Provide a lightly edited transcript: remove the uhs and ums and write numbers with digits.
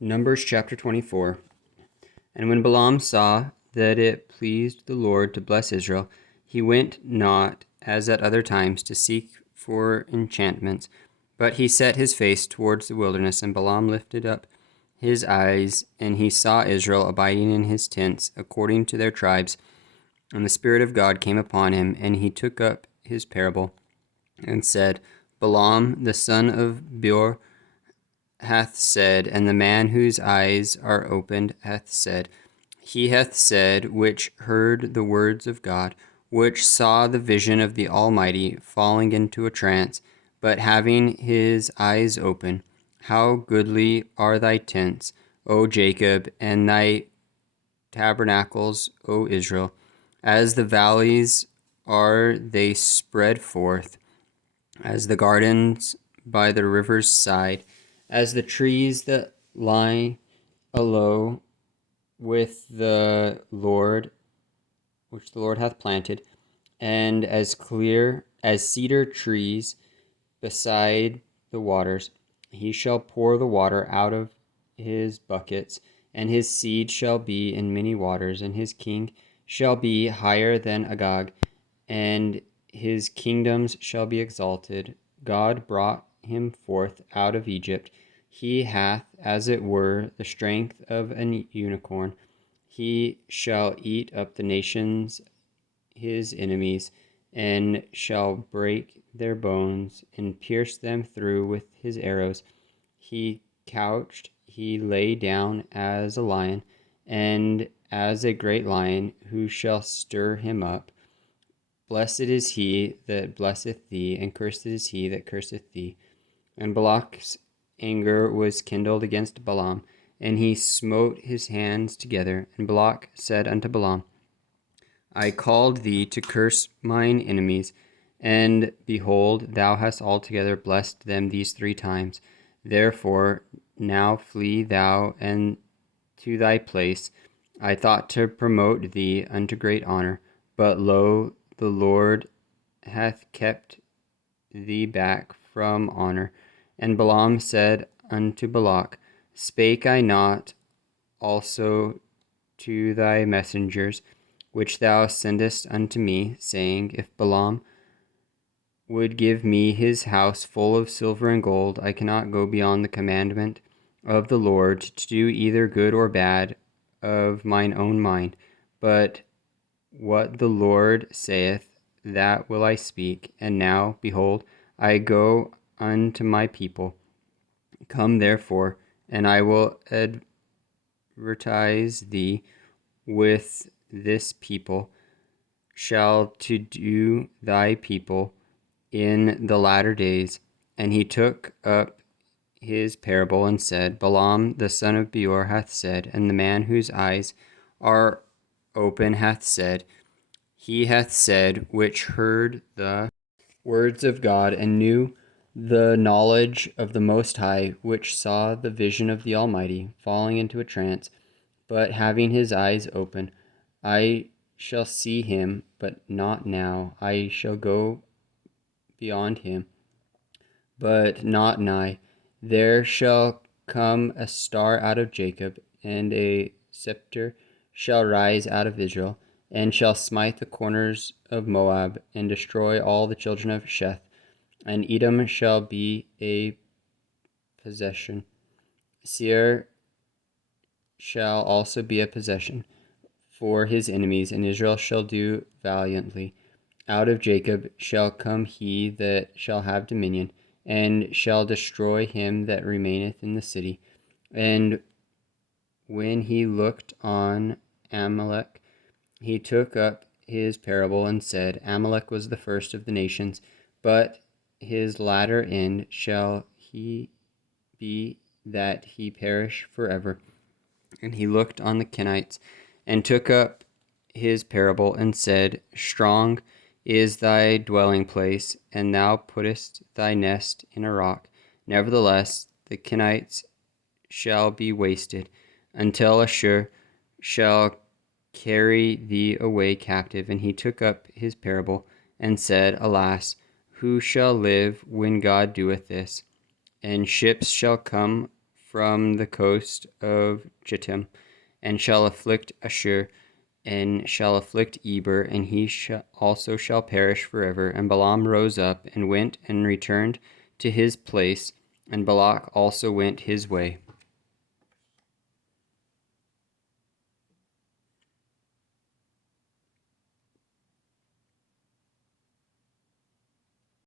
Numbers chapter 24. And when Balaam saw that it pleased the Lord to bless Israel, he went not, as at other times, to seek for enchantments, but he set his face towards the wilderness. And Balaam lifted up his eyes, and he saw Israel abiding in his tents, according to their tribes. And the Spirit of God came upon him, and he took up his parable, and said, Balaam the son of Beor hath said, and the man whose eyes are opened hath said, he hath said, which heard the words of God, which saw the vision of the Almighty, falling into a trance, but having his eyes open. How goodly are thy tents, O Jacob, and thy tabernacles, O Israel. As the valleys are they spread forth, as the gardens by the river's side, as the trees that lie alow with the Lord, which the Lord hath planted, and as clear as cedar trees beside the waters. He shall pour the water out of his buckets, and his seed shall be in many waters, and his king shall be higher than Agag, and his kingdoms shall be exalted. God brought him forth out of Egypt. He hath, as it were, the strength of an unicorn. He shall eat up the nations, his enemies, and shall break their bones, and pierce them through with his arrows. He couched, he lay down as a lion, and as a great lion, who shall stir him up? Blessed is he that blesseth thee, and cursed is he that curseth thee. And Balak's anger was kindled against Balaam, and he smote his hands together. And Balak said unto Balaam, I called thee to curse mine enemies, and behold, thou hast altogether blessed them these 3 times. Therefore now flee thou and to thy place. I thought to promote thee unto great honor, but lo, the Lord hath kept thee back from honor. And Balaam said unto Balak, Spake I not also to thy messengers, which thou sendest unto me, saying, If Balaam would give me his house full of silver and gold, I cannot go beyond the commandment of the Lord to do either good or bad of mine own mind. But what the Lord saith, that will I speak. And now, behold, I go unto my people. Come therefore, and I will advertise thee with this people, shall to do thy people in the latter days. And he took up his parable and said, Balaam the son of Beor hath said, and the man whose eyes are open hath said, he hath said, which heard the words of God, and knew the knowledge of the Most High, which saw the vision of the Almighty, falling into a trance, but having his eyes open. I shall see him, but not now. I shall go beyond him, but not nigh. There shall come a star out of Jacob, and a scepter shall rise out of Israel, and shall smite the corners of Moab, and destroy all the children of Sheth. And Edom shall be a possession. Seir shall also be a possession for his enemies, and Israel shall do valiantly. Out of Jacob shall come he that shall have dominion, and shall destroy him that remaineth in the city. And when he looked on Amalek, he took up his parable and said, Amalek was the first of the nations, but his latter end shall he be that he perish forever. And he looked on the Kenites, and took up his parable and said, Strong is thy dwelling place, and thou puttest thy nest in a rock. Nevertheless, the Kenites shall be wasted, until Ashur shall carry thee away captive. And he took up his parable, and said, Alas, who shall live when God doeth this? And ships shall come from the coast of Chittim, and shall afflict Ashur, and shall afflict Eber, and he also shall perish forever. And Balaam rose up and went and returned to his place, and Balak also went his way.